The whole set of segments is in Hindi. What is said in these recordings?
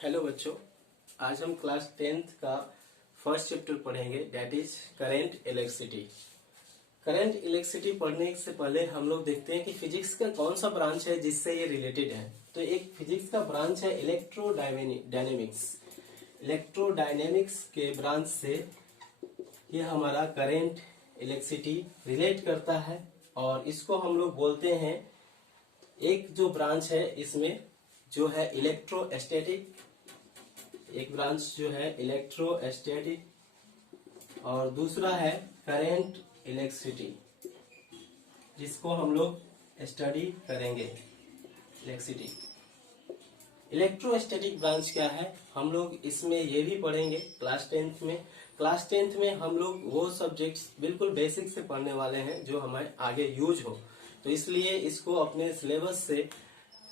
हेलो बच्चों, आज हम क्लास 10th का फर्स्ट चैप्टर पढ़ेंगे, that is current electricity. Current electricity पढ़ने से पहले हम लोग देखते हैं कि फिजिक्स का कौन सा ब्रांच है जिससे ये रिलेटेड है। तो एक फिजिक्स का ब्रांच है इलेक्ट्रोडायनेमिक्स। इलेक्ट्रोडायनेमिक्स के ब्रांच से ये हमारा करंट इलेक्ट्रिसिटी रिलेट करता है और इसको हम लोग बोलते हैं, एक जो ब्रांच है इसमें जो है इलेक्ट्रोस्टैटिक, एक ब्रांच जो है इलेक्ट्रोस्टैटिक और दूसरा है करंट इलेक्ट्रिसिटी, जिसको हम लोग स्टडी करेंगे। इलेक्ट्रिसिटी इलेक्ट्रोस्टैटिक ब्रांच क्या है, हम लोग इसमें ये भी पढ़ेंगे क्लास 10th में। क्लास 10th में हम लोग वो सब्जेक्ट्स बिल्कुल बेसिक से पढ़ने वाले हैं जो हमें आगे यूज हो, तो इसलिए इसको अपने सिलेबस से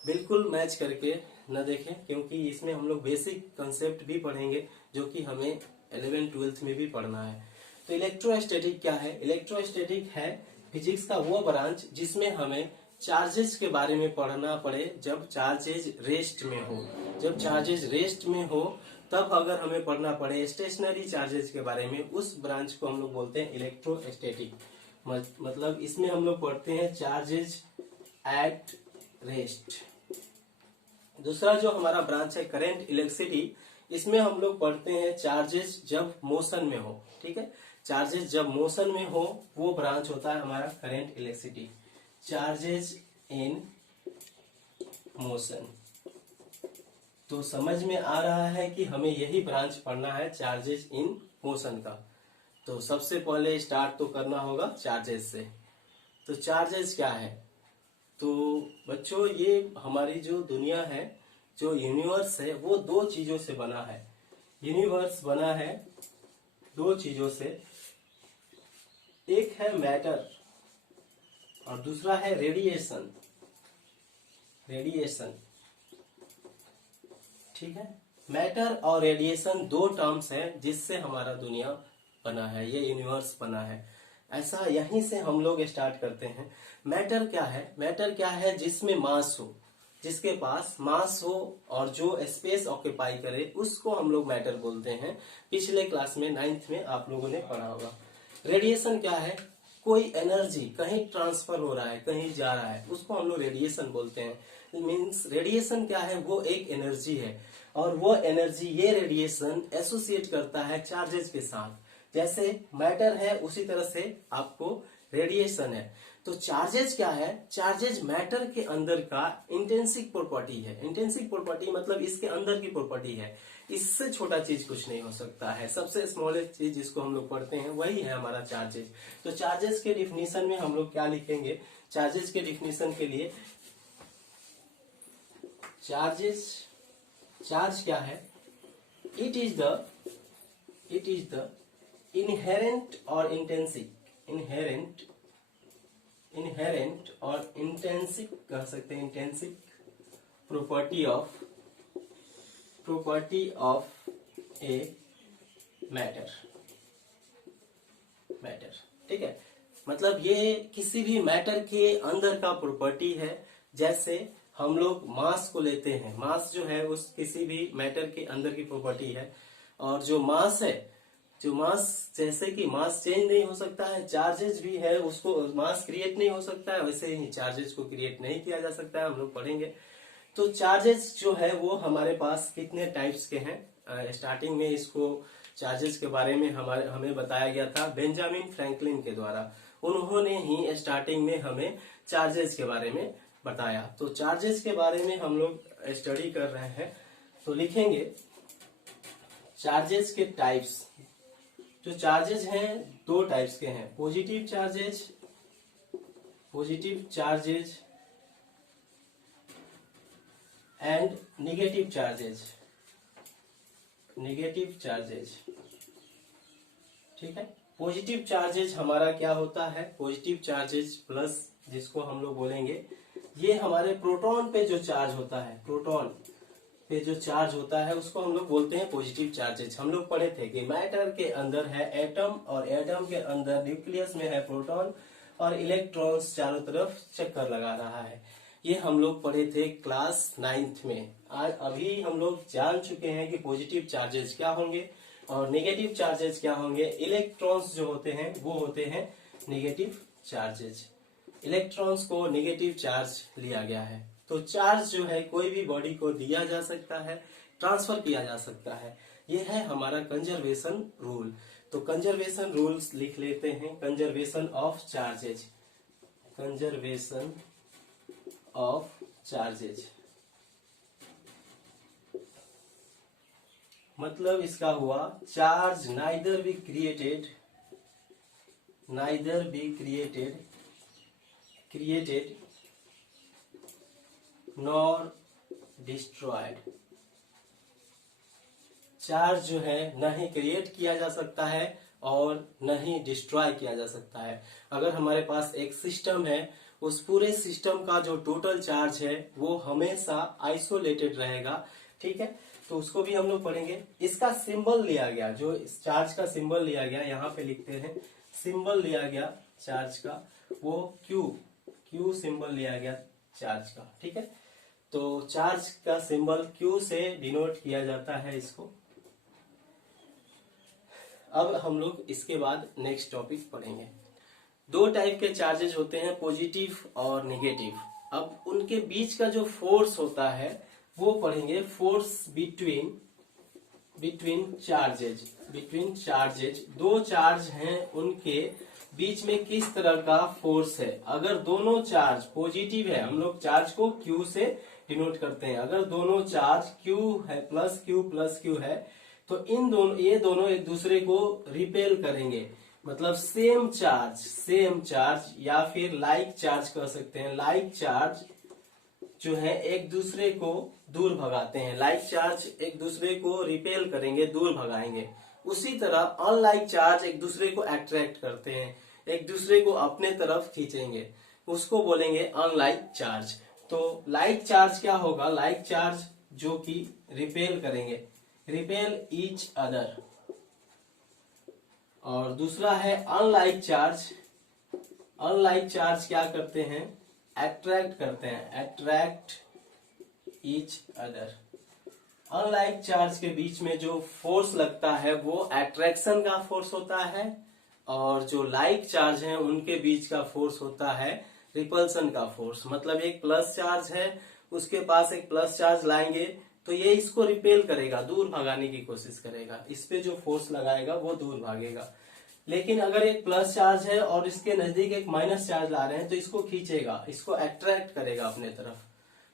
बिल्कुल मैच करके न देखें, क्योंकि इसमें हम लोग बेसिक कंसेप्ट भी पढ़ेंगे जो कि हमें 11th-12th में भी पढ़ना है। तो इलेक्ट्रोस्टैटिक क्या है? इलेक्ट्रोस्टैटिक है फिजिक्स का वो ब्रांच जिसमें हमें चार्जेस के बारे में पढ़ना पड़े जब चार्जेज रेस्ट में हो। जब चार्जेज रेस्ट में हो तब अगर हमें पढ़ना पड़े स्टेशनरी चार्जेस के बारे में, उस ब्रांच को हम लोग बोलते हैं इलेक्ट्रोस्टैटिक। मतलब इसमें हम लोग पढ़ते हैं चार्जेज एट रेस्ट। दूसरा जो हमारा ब्रांच है करंट इलेक्ट्रिसिटी, इसमें हम लोग पढ़ते हैं चार्जेस जब मोशन में हो। ठीक है, चार्जेस जब मोशन में हो वो ब्रांच होता है हमारा current electricity, charges in motion. तो समझ में आ रहा है कि हमें यही ब्रांच पढ़ना है, चार्जेस इन मोशन का। तो सबसे पहले स्टार्ट तो करना होगा चार्जेस से। तो चार्जेस क्या है? तो बच्चों, ये हमारी जो दुनिया है, जो यूनिवर्स है, वो दो चीजों से बना है। यूनिवर्स बना है दो चीजों से, एक है मैटर और दूसरा है रेडिएशन। रेडिएशन, ठीक है। मैटर और रेडिएशन दो टर्म्स हैं जिससे हमारा दुनिया बना है, ये यूनिवर्स बना है। ऐसा यहीं से हम लोग स्टार्ट करते हैं। मैटर क्या है? मैटर क्या है? जिसमें मास हो, जिसके पास मास हो और जो स्पेस ऑक्यूपाई करे, उसको हम लोग मैटर बोलते हैं। पिछले क्लास में 9th में आप लोगों ने पढ़ा होगा। रेडिएशन क्या है? कोई एनर्जी कहीं ट्रांसफर हो रहा है, कहीं जा रहा है, उसको हम लोग रेडिएशन बोलते हैं। मीन्स रेडिएशन क्या है? वो एक एनर्जी है और वो एनर्जी, ये रेडिएशन एसोसिएट करता है चार्जेस के साथ। जैसे मैटर है उसी तरह से आपको रेडिएशन है। तो चार्जेस क्या है? चार्जेस मैटर के अंदर का इंटेंसिक प्रॉपर्टी है। इंटेंसिक प्रॉपर्टी मतलब इसके अंदर की प्रॉपर्टी है, इससे छोटा चीज कुछ नहीं हो सकता है। सबसे स्मॉलेस्ट चीज जिसको हम लोग पढ़ते हैं वही है हमारा चार्जेस। तो चार्जेस के डिफिनीशन में हम लोग क्या लिखेंगे? चार्जेस के डिफिनीशन के लिए चार्ज क्या है? इट इज द इनहेरेंट और इनहेरेंट और इंटेंसिक कह सकते हैं, intrinsic property of a matter. ठीक है, मतलब ये किसी भी मैटर के अंदर का प्रॉपर्टी है। जैसे हम लोग मास को लेते हैं, मास जो है उस किसी भी मैटर के अंदर की प्रॉपर्टी है। और जो मास है, जो मास, जैसे कि मास चेंज नहीं हो सकता है, चार्जेस भी है, उसको मास क्रिएट नहीं हो सकता है, वैसे ही चार्जेस को क्रिएट नहीं किया जा सकता है, हम लोग पढ़ेंगे। तो चार्जेस जो है वो हमारे पास कितने टाइप्स के हैं? स्टार्टिंग में इसको चार्जेस के बारे में हमें बताया गया था बेंजामिन फ्रैंकलिन के द्वारा। उन्होंने ही स्टार्टिंग में हमें चार्जेस के बारे में बताया। तो चार्जेस के बारे में हम लोग स्टडी कर रहे हैं, तो लिखेंगे चार्जेस के टाइप्स। जो चार्जेस हैं दो टाइप्स के हैं, positive charges and negative charges. ठीक है, पॉजिटिव चार्जेज हमारा क्या होता है? पॉजिटिव चार्जेज प्लस, जिसको हम लोग बोलेंगे, ये हमारे प्रोटॉन पे जो चार्ज होता है, प्रोटॉन पे जो चार्ज होता है उसको हम लोग बोलते हैं पॉजिटिव चार्जेज। हम लोग पढ़े थे कि मैटर के अंदर है एटम और एटम के अंदर न्यूक्लियस में है प्रोटॉन और इलेक्ट्रॉन्स चारों तरफ चक्कर लगा रहा है। ये हम लोग पढ़े थे क्लास 9th में। आज अभी हम लोग जान चुके हैं कि पॉजिटिव चार्जेस क्या होंगे और नेगेटिव चार्जेस क्या होंगे। इलेक्ट्रॉन्स जो होते हैं वो होते हैं नेगेटिव चार्जेस। इलेक्ट्रॉन्स को नेगेटिव चार्ज लिया गया है। तो चार्ज जो है कोई भी बॉडी को दिया जा सकता है, ट्रांसफर किया जा सकता है। ये है हमारा कंजर्वेशन रूल। तो कंजर्वेशन रूल्स लिख लेते हैं। Conservation of charges, conservation of charges मतलब इसका हुआ charge neither be created nor destroyed. Charge जो है न ही क्रिएट किया जा सकता है और न ही डिस्ट्रॉय किया जा सकता है। अगर हमारे पास एक सिस्टम है, उस पूरे सिस्टम का जो टोटल चार्ज है वो हमेशा आइसोलेटेड रहेगा। ठीक है, तो उसको भी हम लोग पढ़ेंगे। इसका सिंबल लिया गया, जो इस चार्ज का सिंबल लिया गया, यहाँ पे लिखते हैं सिंबल लिया गया चार्ज का, वो क्यू सिंबल लिया गया चार्ज का। ठीक है, तो चार्ज का सिंबल क्यू से डिनोट किया जाता है इसको। अब हम लोग इसके बाद नेक्स्ट टॉपिक पढ़ेंगे। दो टाइप के चार्जेज होते हैं, पॉजिटिव और नेगेटिव। अब उनके बीच का जो फोर्स होता है वो पढ़ेंगे। Force between charges. दो चार्ज हैं, उनके बीच में किस तरह का फोर्स है। अगर दोनों चार्ज पॉजिटिव है, हम लोग चार्ज को क्यू से डिनोट करते हैं। अगर दोनों चार्ज क्यू है, प्लस क्यू है, तो ये दोनों एक दूसरे को रिपेल करेंगे। मतलब सेम चार्ज या फिर लाइक चार्ज कह सकते हैं। लाइक चार्ज जो है एक दूसरे को दूर भगाते हैं। लाइक चार्ज एक दूसरे को रिपेल करेंगे, दूर भगाएंगे। उसी तरह अनलाइक चार्ज एक दूसरे को अट्रैक्ट करते हैं, एक दूसरे को अपने तरफ खींचेंगे, उसको बोलेंगे अनलाइक चार्ज। तो लाइक चार्ज क्या होगा? लाइक चार्ज जो कि रिपेल करेंगे, रिपेल ईच अदर। और दूसरा है अनलाइक चार्ज। अनलाइक चार्ज क्या करते हैं? अट्रैक्ट करते हैं, attract each other. Unlike charge के बीच में जो फोर्स लगता है वो अट्रैक्शन का फोर्स होता है, और जो लाइक चार्ज है उनके बीच का फोर्स होता है रिपल्सन का फोर्स। मतलब एक प्लस चार्ज है, उसके पास एक प्लस चार्ज लाएंगे तो ये इसको रिपेल करेगा, दूर भगाने की कोशिश करेगा। इस पे जो फोर्स लगाएगा वो दूर भागेगा। लेकिन अगर एक प्लस चार्ज है और इसके नजदीक एक माइनस चार्ज ला रहे हैं तो इसको खींचेगा, इसको अट्रैक्ट करेगा अपने तरफ।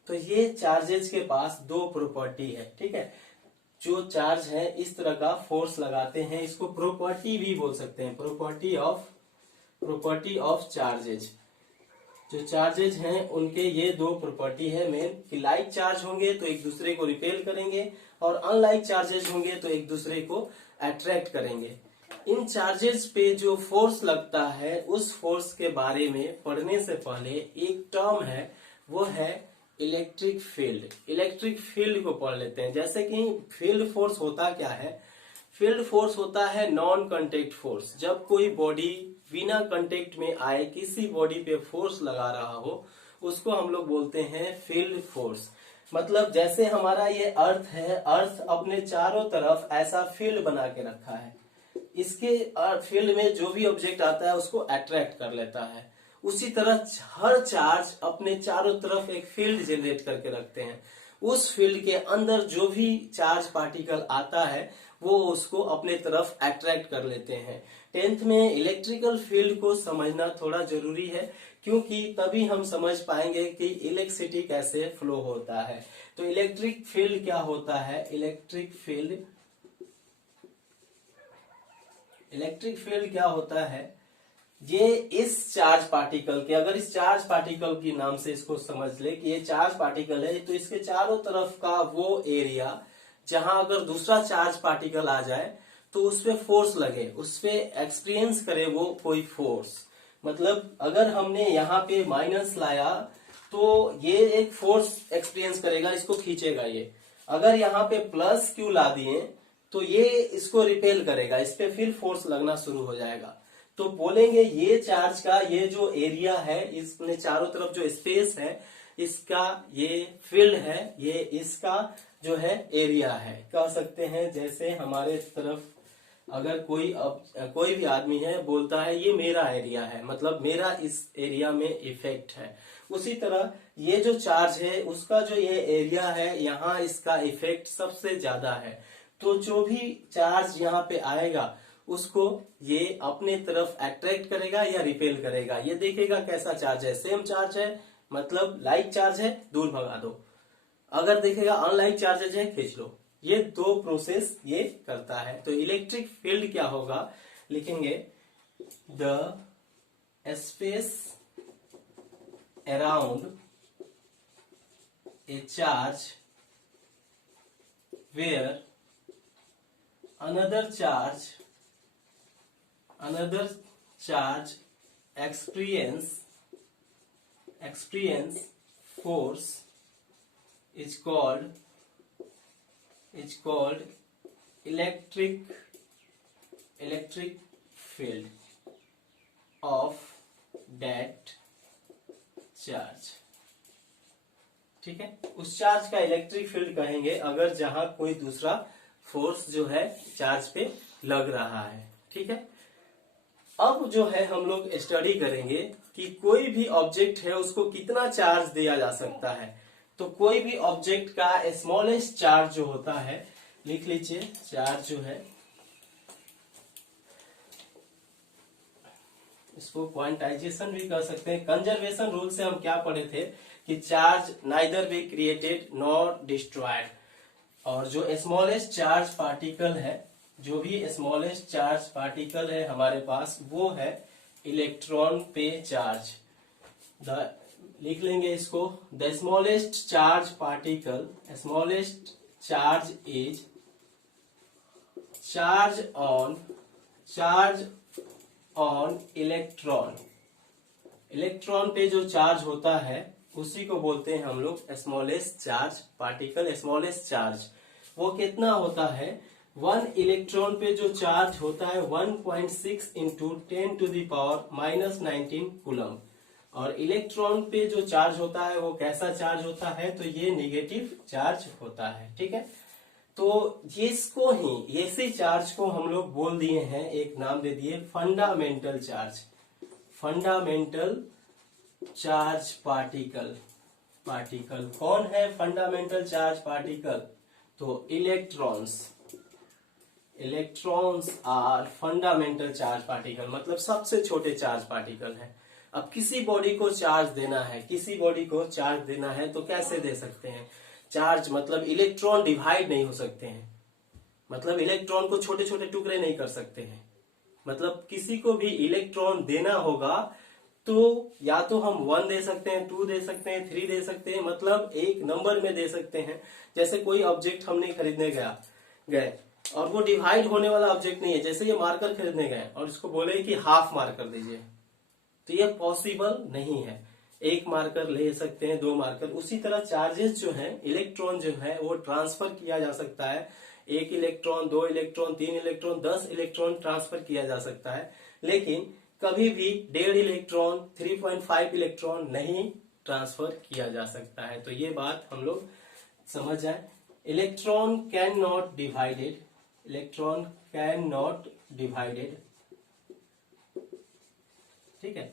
तो ये चार्जेस के पास दो प्रॉपर्टी है। ठीक है, जो चार्ज है इस तरह का फोर्स लगाते हैं, इसको प्रॉपर्टी भी बोल सकते हैं, प्रॉपर्टी ऑफ चार्जेज। जो चार्जेज हैं उनके ये दो प्रॉपर्टी है मेन, कि लाइक चार्ज होंगे तो एक दूसरे को रिपेल करेंगे और अनलाइक चार्जेज होंगे तो एक दूसरे को अट्रैक्ट करेंगे। इन चार्जेस पे जो फोर्स लगता है उस फोर्स के बारे में पढ़ने से पहले एक टर्म है, वो है इलेक्ट्रिक फील्ड। इलेक्ट्रिक फील्ड को पढ़ लेते हैं। जैसे कि फील्ड फोर्स होता क्या है? फील्ड फोर्स होता है नॉन कांटेक्ट फोर्स। जब कोई बॉडी बिना कांटेक्ट में आए किसी बॉडी पे फोर्स लगा रहा हो, उसको हम लोग बोलते हैं फील्ड फोर्स। मतलब जैसे हमारा ये अर्थ है, अर्थ अपने चारों तरफ ऐसा फील्ड बना के रखा है। इसके फील्ड में जो भी ऑब्जेक्ट आता है उसको अट्रैक्ट कर लेता है। उसी तरह हर चार्ज अपने चारों तरफ एक फील्ड जनरेट करके रखते हैं। उस फील्ड के अंदर जो भी चार्ज पार्टिकल आता है वो उसको अपने तरफ अट्रैक्ट कर लेते हैं। 10th में इलेक्ट्रिकल फील्ड को समझना थोड़ा जरूरी है, क्योंकि तभी हम समझ पाएंगे कि इलेक्ट्रिसिटी कैसे फ्लो होता है। तो इलेक्ट्रिक फील्ड क्या होता है? इलेक्ट्रिक फील्ड क्या होता है? ये इस चार्ज पार्टिकल के, अगर इस चार्ज पार्टिकल की नाम से इसको समझ ले कि ये चार्ज पार्टिकल है, तो इसके चारों तरफ का वो एरिया जहां अगर दूसरा चार्ज पार्टिकल आ जाए तो उस पे फोर्स लगे, उस पे एक्सपीरियंस करे वो कोई फोर्स। मतलब अगर हमने यहाँ पे माइनस लाया तो ये एक फोर्स एक्सपीरियंस करेगा, इसको खींचेगा ये। अगर यहाँ पे प्लस क्यू ला दिए तो ये इसको रिपेल करेगा, इस पे फिर फोर्स लगना शुरू हो जाएगा। तो बोलेंगे ये चार्ज का ये जो एरिया है, इसमें चारों तरफ जो स्पेस है, इसका ये फील्ड है, ये इसका जो है एरिया है, कह सकते हैं। जैसे हमारे तरफ अगर कोई भी आदमी है बोलता है ये मेरा एरिया है, मतलब मेरा इस एरिया में इफेक्ट है, उसी तरह ये जो चार्ज है उसका जो ये एरिया है यहाँ इसका इफेक्ट सबसे ज्यादा है। तो जो भी चार्ज यहाँ पे आएगा उसको ये अपने तरफ अट्रैक्ट करेगा या रिपेल करेगा, ये देखेगा कैसा चार्ज है। सेम चार्ज है मतलब लाइक चार्ज है, दूर भगा दो। अगर देखेगा अनलाइक चार्जेज है, खींच लो। ये दो प्रोसेस ये करता है। तो इलेक्ट्रिक फील्ड क्या होगा, लिखेंगे the space around a charge where another charge experience force is called electric field of that charge। ठीक है, उस चार्ज का इलेक्ट्रिक फील्ड कहेंगे अगर जहां कोई दूसरा फोर्स जो है चार्ज पे लग रहा है। ठीक है, अब जो है हम लोग स्टडी करेंगे कि कोई भी ऑब्जेक्ट है उसको कितना चार्ज दिया जा सकता है। तो कोई भी ऑब्जेक्ट का स्मॉलेस्ट चार्ज जो होता है, लिख लीजिए, चार्ज जो है इसको क्वांटाइजेशन भी कर सकते हैं। कंजर्वेशन रूल से हम क्या पढ़े थे कि charge neither be created nor destroyed, और जो स्मॉलेस्ट चार्ज पार्टिकल है, जो भी स्मॉलेस्ट चार्ज पार्टिकल है हमारे पास, वो है इलेक्ट्रॉन पे चार्ज। लिख लेंगे इसको, the smallest charge particle, smallest charge is charge on electron. Electron पे जो चार्ज होता है उसी को बोलते हैं हम लोग smallest charge particle, smallest charge. वो कितना होता है, 1 इलेक्ट्रॉन पे जो चार्ज होता है 1.6 इंटू 10⁻⁻19 कूलम, और इलेक्ट्रॉन पे जो चार्ज होता है वो कैसा चार्ज होता है, तो ये नेगेटिव चार्ज होता है। ठीक है, तो इसको ही, इसी चार्ज को हम लोग बोल दिए हैं, एक नाम दे दिए fundamental charge. Fundamental charge particle कौन है फंडामेंटल चार्ज पार्टिकल, तो electrons are fundamental charge particle, मतलब सबसे छोटे चार्ज पार्टिकल है। अब किसी बॉडी को चार्ज देना है तो कैसे दे सकते हैं चार्ज, मतलब इलेक्ट्रॉन डिवाइड नहीं हो सकते हैं, मतलब इलेक्ट्रॉन को छोटे छोटे टुकड़े नहीं कर सकते हैं। मतलब किसी को भी इलेक्ट्रॉन देना होगा तो या तो हम 1 दे सकते हैं, 2 दे सकते हैं, 3 दे सकते हैं, मतलब एक नंबर में दे सकते हैं। जैसे कोई ऑब्जेक्ट हमने खरीदने गए और वो डिवाइड होने वाला ऑब्जेक्ट नहीं है, जैसे ये मार्कर खरीदने गए और इसको बोले कि हाफ मार्कर दीजिए, तो ये पॉसिबल नहीं है। एक मार्कर ले सकते हैं, 2 मार्कर। उसी तरह चार्जेस जो हैं, इलेक्ट्रॉन जो है वो ट्रांसफर किया जा सकता है। 1 electron, 2 electron, 3 electron, 10 electron transfer किया जा सकता है, लेकिन कभी भी 1.5 इलेक्ट्रॉन, 3.5 इलेक्ट्रॉन नहीं ट्रांसफर किया जा सकता है। तो ये बात हम लोग समझ जाए। इलेक्ट्रॉन कैन नॉट डिवाइडेड, ठीक है।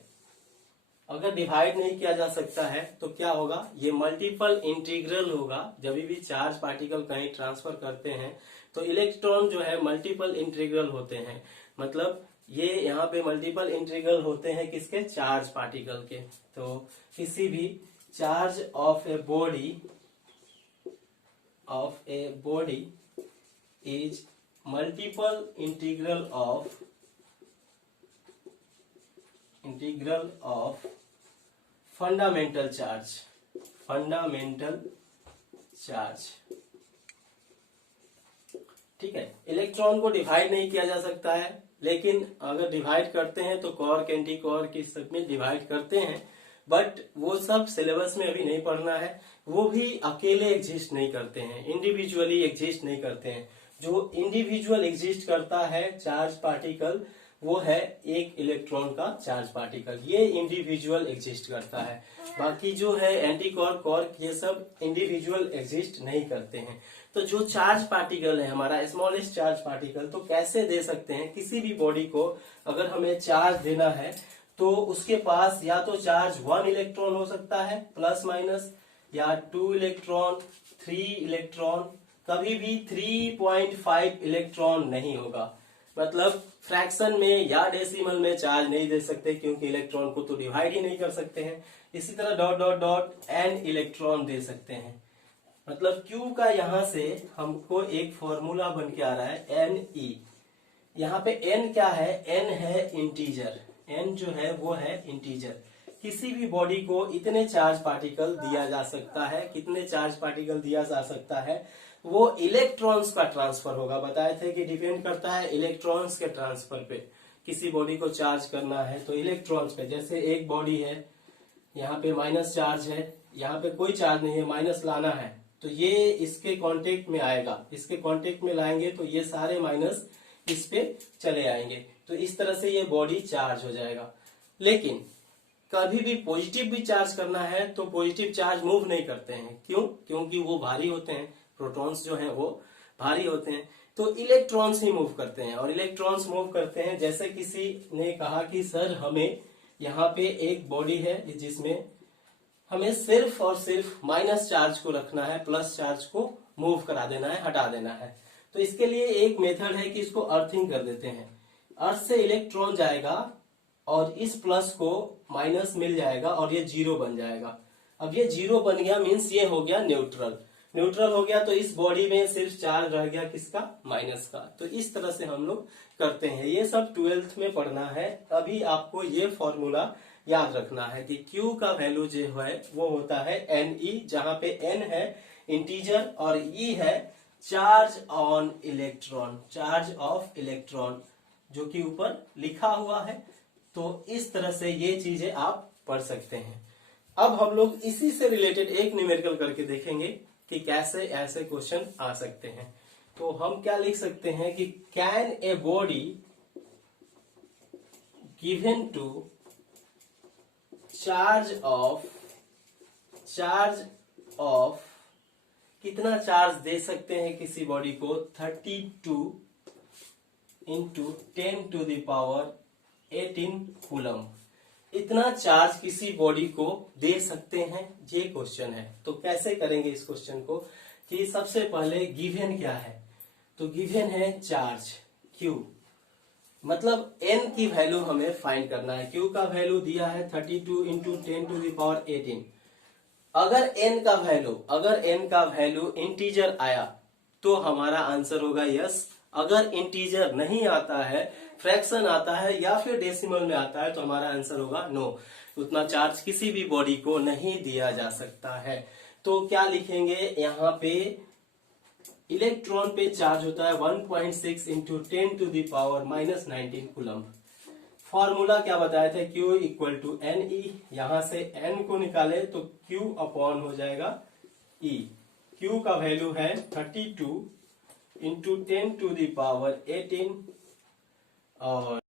अगर डिवाइड नहीं किया जा सकता है तो क्या होगा, ये मल्टीपल इंटीग्रल होगा। जब भी चार्ज पार्टिकल कहीं ट्रांसफर करते हैं तो इलेक्ट्रॉन जो है मल्टीपल इंटीग्रल होते हैं, मतलब ये यहाँ पे मल्टीपल इंटीग्रल होते हैं किसके, चार्ज पार्टिकल के। तो किसी भी charge of a body is multiple integral of fundamental charge. ठीक है, इलेक्ट्रॉन को डिवाइड नहीं किया जा सकता है, लेकिन अगर डिवाइड करते हैं तो कॉर्क, एंटी कॉर्क इस सब में डिवाइड करते हैं, बट वो सब सिलेबस में अभी नहीं पढ़ना है। वो भी अकेले एग्जिस्ट नहीं करते हैं, इंडिविजुअली एग्जिस्ट नहीं करते हैं। जो इंडिविजुअल एग्जिस्ट करता है चार्ज पार्टिकल, वो है एक इलेक्ट्रॉन का चार्ज पार्टिकल। ये इंडिविजुअल एग्जिस्ट करता है, बाकी जो है एंटी क्वार्क, क्वार्क, ये सब इंडिविजुअल एग्जिस्ट नहीं करते हैं। तो जो चार्ज पार्टिकल है हमारा स्मॉलेस्ट चार्ज पार्टिकल, तो कैसे दे सकते हैं? किसी भी बॉडी को अगर हमें चार्ज देना है तो उसके पास या तो चार्ज 1 इलेक्ट्रॉन हो सकता है प्लस माइनस, या 2 इलेक्ट्रॉन, 3 इलेक्ट्रॉन, कभी भी 3.5 इलेक्ट्रॉन नहीं होगा। मतलब फ्रैक्शन में या डेसिमल में चार्ज नहीं दे सकते, क्योंकि इलेक्ट्रॉन को तो डिवाइड ही नहीं कर सकते हैं। इसी तरह dot dot dot n electron दे सकते हैं। मतलब Q का यहां से हमको एक फॉर्मूला बन के आ रहा है Ne। यहाँ पे n क्या है? n है इंटीजर। n जो है वो है इंटीजर। किसी भी बॉडी को इतने चार्ज पार्टिकल दिया जा सकता है। कितने चार्ज पार्टिकल दिया जा सकता है? वो इलेक्ट्रॉन्स का ट्रांसफर होगा। बताए थे कि डिपेंड करता है इलेक्ट्रॉन्स के ट्रांसफर पे। किसी बॉडी को चार्ज करना है तो इलेक्ट्रॉन्स पे, जैसे एक बॉडी है, यहाँ पे माइनस चार्ज है, यहाँ पे कोई चार्ज नहीं है, माइनस लाना है तो ये इसके कांटेक्ट में आएगा। इसके कांटेक्ट में लाएंगे तो ये सारे माइनस इस पे चले आएंगे। तो इस तरह से ये बॉडी चार्ज हो जाएगा। लेकिन कभी भी पॉजिटिव भी चार्ज करना है तो पॉजिटिव चार्ज मूव नहीं करते हैं। क्यों? क्योंकि वो भारी होते हैं। प्रोटॉन्स जो हैं वो भारी होते हैं, तो इलेक्ट्रॉन्स ही मूव करते हैं। और इलेक्ट्रॉन्स मूव करते हैं, जैसे किसी ने कहा कि सर हमें यहाँ पे एक बॉडी है जिसमें हमें सिर्फ और सिर्फ माइनस चार्ज को रखना है, प्लस चार्ज को मूव करा देना है, हटा देना है। तो इसके लिए एक मेथड है कि इसको अर्थिंग कर देते हैं। अर्थ से इलेक्ट्रॉन जाएगा और इस प्लस को माइनस मिल जाएगा और ये जीरो बन जाएगा। अब ये जीरो बन गया मीन्स ये हो गया न्यूट्रल। न्यूट्रल हो गया तो इस बॉडी में सिर्फ चार्ज रह गया किसका? माइनस का। तो इस तरह से हम लोग करते हैं। ये सब 12th में पढ़ना है। अभी आपको ये फॉर्मूला याद रखना है कि Q का वैल्यू जो है वो होता है Ne, जहां पे N है इंटीजर और E है charge on electron, charge of electron, जो कि ऊपर लिखा हुआ है। तो इस तरह से ये चीजें आप पढ़ सकते हैं। अब हम लोग इसी से रिलेटेड एक न्यूमेरिकल करके देखेंगे कि कैसे ऐसे क्वेश्चन आ सकते हैं। तो हम क्या लिख सकते हैं कि can a body given to charge of कितना चार्ज दे सकते हैं किसी बॉडी को? 32 into 10 to the power 18 coulomb. इतना चार्ज किसी बॉडी को दे सकते हैं, ये क्वेश्चन है। तो कैसे करेंगे इस क्वेश्चन को? कि सबसे पहले गिवन क्या है? तो गिवन है चार्ज Q, मतलब n की वैल्यू हमें फाइंड करना है। Q का वैल्यू दिया है 32 इंटू 10 टू द पावर 18। अगर n का वैल्यू इंटीजर आया तो हमारा आंसर होगा यस। अगर इंटीजर नहीं आता है, फ्रैक्शन आता है या फिर डेसिमल में आता है, तो हमारा आंसर होगा नो। उतना चार्ज किसी भी बॉडी को नहीं दिया जा सकता है। तो क्या लिखेंगे यहाँ पे? इलेक्ट्रॉन पे चार्ज होता है 1.6 into 10 to the power minus 19 coulomb. Formula क्या बताए थे? Q equal to Ne। यहां से n को निकाले तो Q अपॉन हो जाएगा E। Q का वैल्यू है 32 इंटू 10 टू द पावर 18 और